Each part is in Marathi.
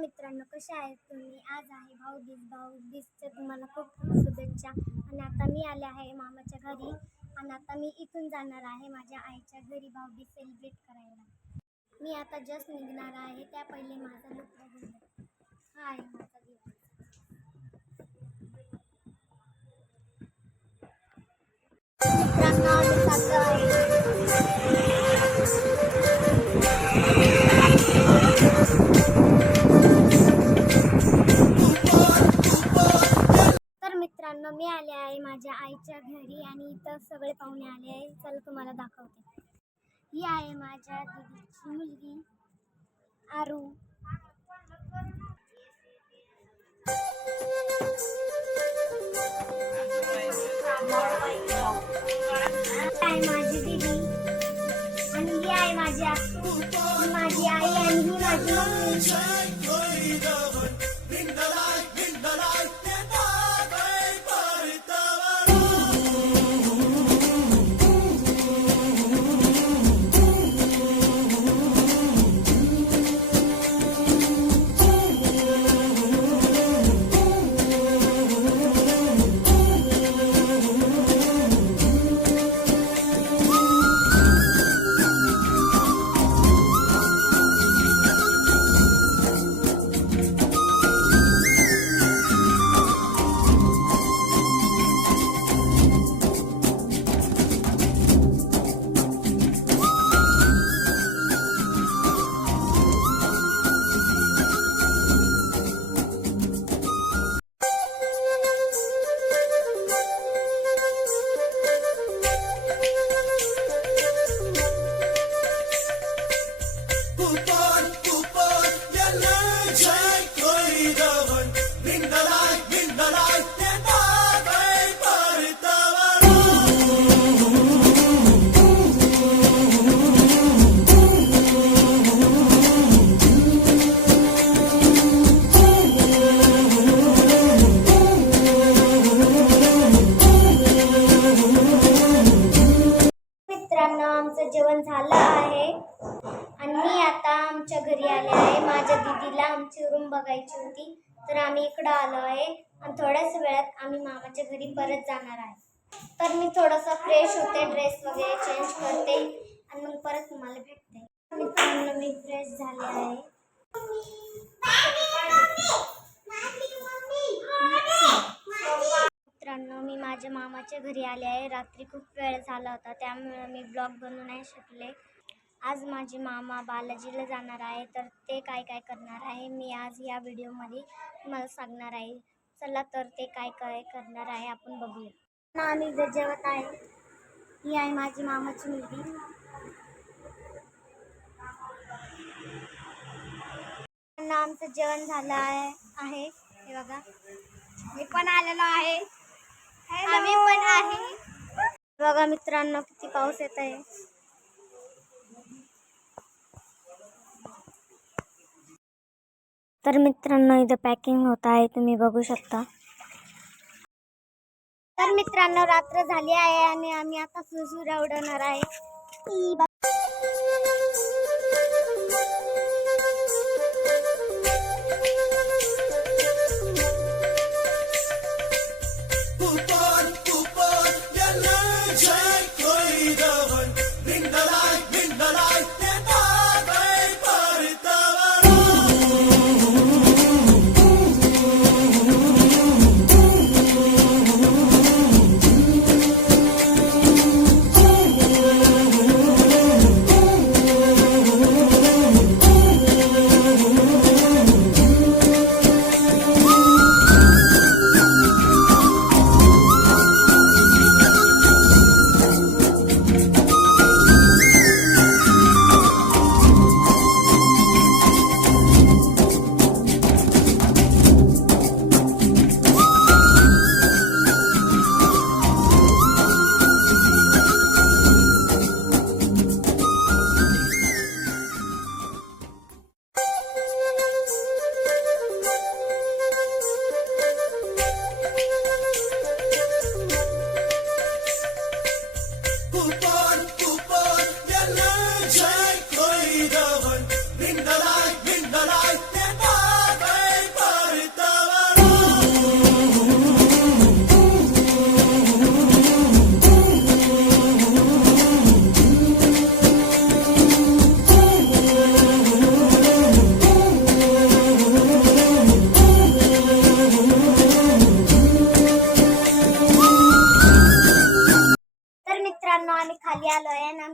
मित्रांनो, कशा आहेत तुम्ही? आज आहे भाऊबीजच्या तुम्हाला खूप खूप शुभेच्छा. आणि आता मी आले आहे मामाच्या घरी आणि आता मी इथून जाणार आहे माझ्या आईच्या घरी भाऊबीज सेलिब्रेट करायला. मी आता जस्ट निघणार आहे. त्या पहिले माझा लुक बघून घ्या. हा आहे माझा दिवस. मित्रांनो, आम्ही चाललो आहे. मित्रांनो, मी आले आहे माझ्या आईच्या घरी आणि इथं सगळे पाहुणे आले आहे. चला तुम्हाला दाखवते. ही आहे माझ्या दीदीची मुलगी आरू. आहे माझी दीदी आणि ही आहे माझी आसू, माझी आई आणि ही माझी मम्मी. आमचं जेवण झालं आहे आणि मी आता आमच्या घरी आले आहे. माझ्या दीदीला आमची रूम बघायची होती तर आम्ही इकडं आलो आहे आणि थोड्याच वेळात आम्ही मामाच्या घरी परत जाणार आहे. तर मी थोडंसं फ्रेश होते, ड्रेस वगैरे चेंज करते आणि मग परत तुम्हाला भेटते. मित्रांनो, मी फ्रेश झाले आहे. मित्रांनो, मी माझ्या मामाच्या घरी आले आहे. रात्री खूप वेळ झाला होता त्यामुळे मी ब्लॉग बनवू नाही शकले. आज माझे मामा बालाजीला जाणार आहे तर ते काय काय करणार आहे मी आज या व्हिडिओमध्ये तुम्हाला सांगणार आहे. चला तर ते काय काय करणार आहे आपण बघूया. आम्ही जेवत आहे. ही आहे माझी मामाची मुलगी. आमचं जेवण झालं आहे. हे बघा, मी पण आलेलो आहे. आम्ही पण आहे. बघा मित्रांनो, किती पाऊस येत आहे. तर मित्रांनो, इथं पॅकिंग होत आहे, तुम्ही बघू शकता. तर मित्रांनो, रात्र झाली आहे आणि आम्ही आता सुरसुऱ्या उडवणार आहे.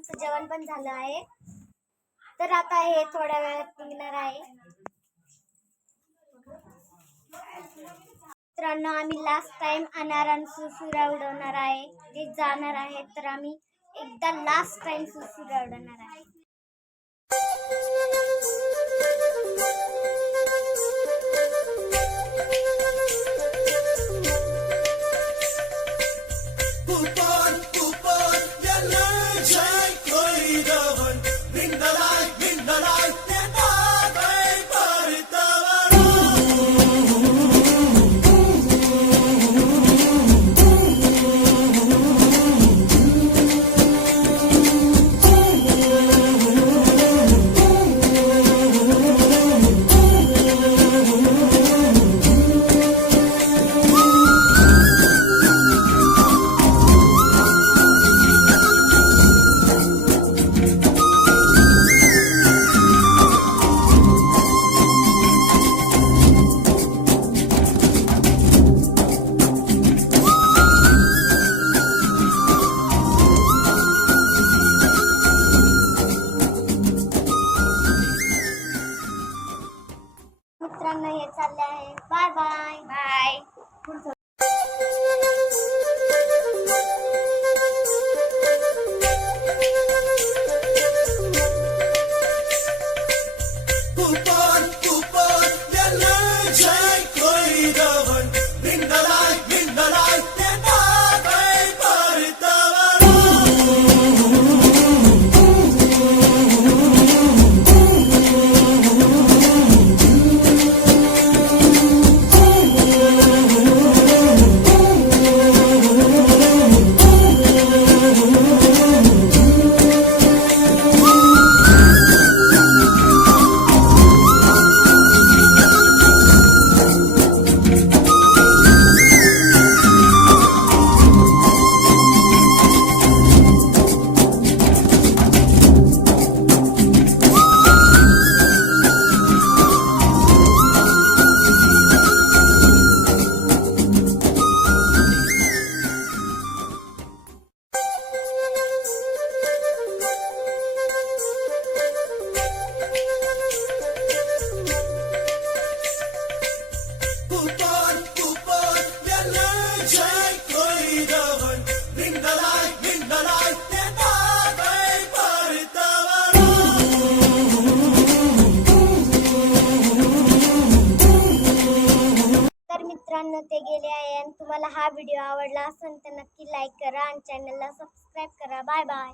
आमचं जेवण पण झालं आहे. तर आता हे थोड्या वेळात निघणार आहे. मित्रांनो, आम्ही लास्ट टाइम अनारान सुसुऱ्या उडवणार आहे. जे जाणार आहे तर आम्ही एकदा लास्ट टाइम सुसुऱ्या उडवणार आहे. मित्रांनो, हे चालले आहे. Bye bye bye. मित्रांनो, ते गेले आहे. आणि तुम्हाला हा व्हिडिओ आवडला असेल तर नक्की लाईक करा आणि चॅनलला सबस्क्राईब करा. Bye bye.